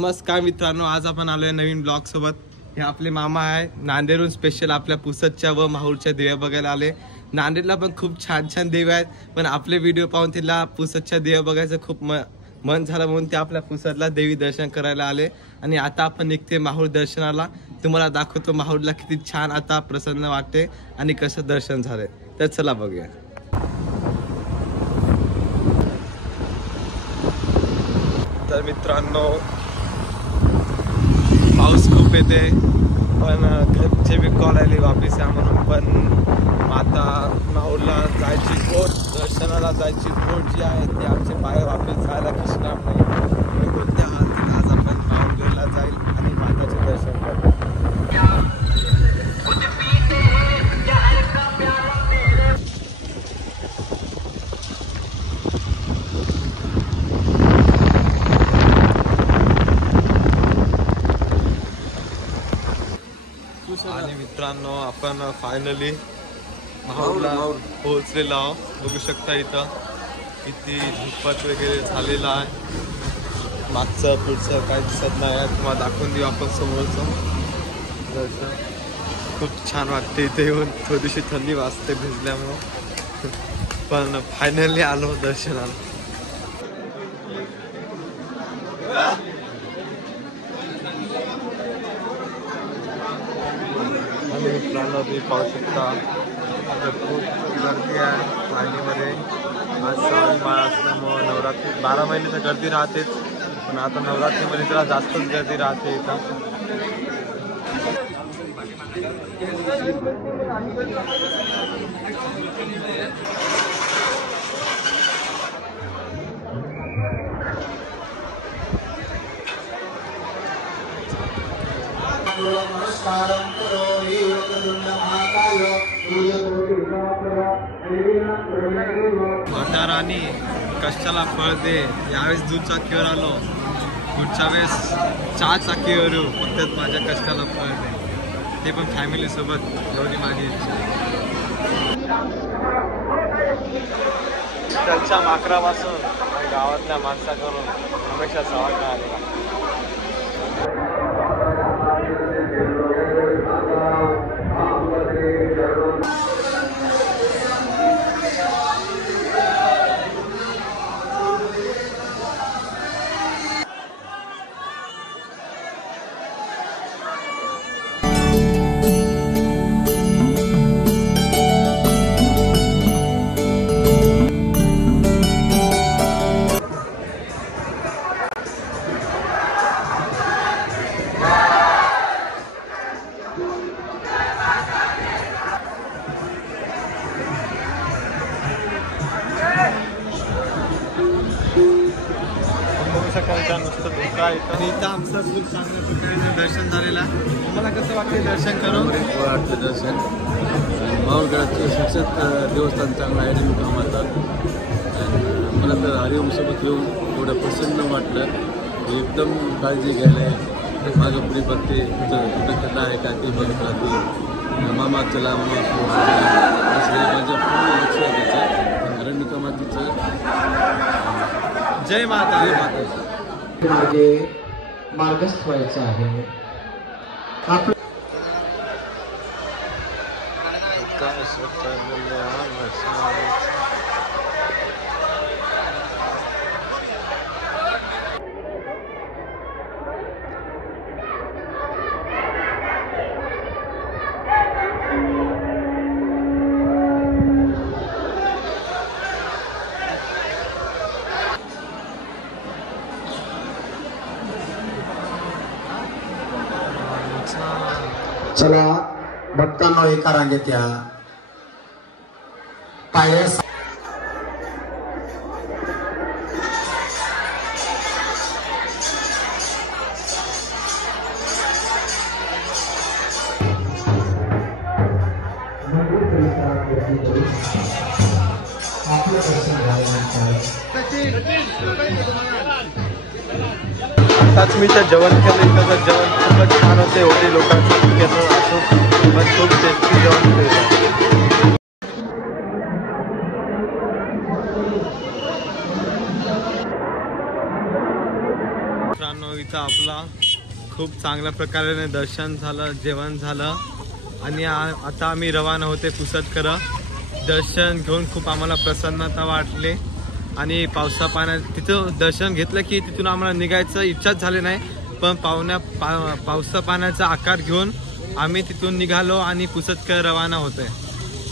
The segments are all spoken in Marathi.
नमस्कार मित्रांनो, आज आपण आलोय नवीन ब्लॉग सोबत. हे आपले मामा आहे, नांदेडहून स्पेशल आपल्या पुसदच्या व माहूरच्या देव्या बघायला आले. नांदेडला पण खूप छान छान देव्या आहेत, पण आपले व्हिडिओ पाहून तिला पुसदच्या देव्या बघायचं खूप मन झालं, म्हणून ते आपल्या पुसदला देवी दर्शन करायला आले. आणि आता आपण निघते माहूर दर्शनाला. तुम्हाला दाखवतो माहूरला किती छान आता प्रसन्न वाटते आणि कसं दर्शन झालंय. तर चला बघूया. तर मित्रांनो, पाऊस खूप येते, पण घरचे बी कॉल आले वापिस या म्हणून. पण आता माहूरला जायची बोट, दर्शनाला जायची बोट जी आहे ती आमचे पाय वापिस जायला दिसणार नाही. कोणत्या हालतीत आज आपण माहूरला जाईल आणि माताचे दर्शन करू. आणि मित्रांनो, आपण फायनली माहूरला पोहोचलेलो आहोत. बघू शकता इथं किती झुपत वगैरे झालेला आहे. मागचं पुढचं काही दिसत नाही आहे, तुम्हाला दाखवून देऊ आपण समोरचं दर्शन. खूप छान वाटते इथे येऊन. थोडीशी थंडी वाजते भिजल्यामुळं, पण फायनली आलो दर्शनाला. मित्रांनो, तुम्ही पाहू शकता खूप गर्दी आहे लाईनीमध्ये. आज श्रावण माळ असल्यामुळं नवरात्री 12 महिने तर गर्दी राहतेच, पण आता नवरात्रीमध्ये जरा जास्तच गर्दी राहते इथं. म्हातारानी कष्टाला फळ दे. यावेळेस दुचाकीवर आलो, पुढच्या वेळेस 4 चाकीवर येऊ, फक्त माझ्या कष्टाला फळ दे. ते पण फॅमिली सोबत, एवढी माझी इच्छा. त्यांच्या माकरापासून गावातल्या माणसाकडून हमेशा सवाल आलेला. सकाळचा नुसतं धोका आहे. आणि इथं आमचं खूप चांगल्या प्रकारे दर्शन झालेलं आहे. तुम्हाला कसं वाटते दर्शन करून? वाटतं दर्शन. माहूरगडाचं शिक्षक देवस्थान चांगलं आहे आणि कामात. मला तर हरिओमसोबत येऊन एवढं प्रसन्न वाटलं. एकदम काळजी घ्यायला माझं पुढे बघते कृतज्ञता आहे का ते बघत राहते. मामा चला मामा माझ्या पूर्ण लक्ष द्यायचं. अरण्यका मातीचं जय माता. जय माता. मागे मार्गस्थ व्हायचं आहे. चला भक्तांनो, एका रांगेत या. पायऱ्या आताच मी जेवण केलं. इथं जेवण खूपच छान होते. एवढे लोकांचं केलं असं, पण खूप टेस्टी जेवण केलं. इथं आपला खूप चांगल्या प्रकारे दर्शन झालं, जेवण झालं आणि आता आम्ही रवाना होते पुसदकडं. दर्शन घेऊन खूप आम्हाला प्रसन्नता वाटली आणि पावसा पाण्यात तिथं दर्शन घेतलं की तिथून आम्हाला निघायचं इच्छाच झाली नाही, पण पावसा पाण्याचा आकार घेऊन आम्ही तिथून निघालो आणि पुसदकडे रवाना होतोय.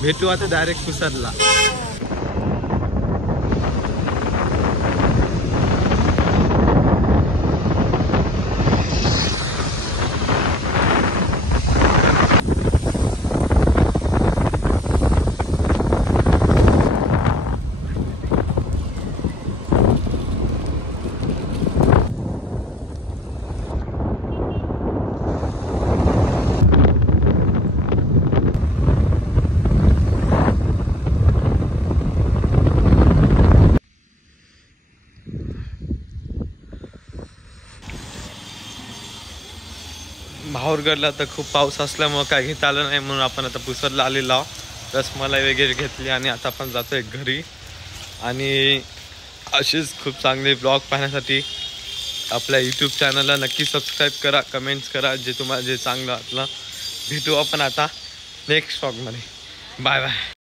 भेटू आता डायरेक्ट पुसदला. माहूरगडला तर खूप पाऊस असल्यामुळे काय घेता आलं नाही, म्हणून आपण आता पुसदला आलेलो आहोत. रसमलाई वगैरे घेतली आणि आता आपण जातोय घरी. आणि असेच खूप चांगले ब्लॉग पाहण्यासाठी आपल्या यूट्यूब चॅनलला नक्की सबस्क्राईब करा, कमेंट्स करा जे तुम्हाला जे चांगलं वाटलं. भेटू आपण आता नेक्स्ट व्लॉगमध्ये. Bye bye.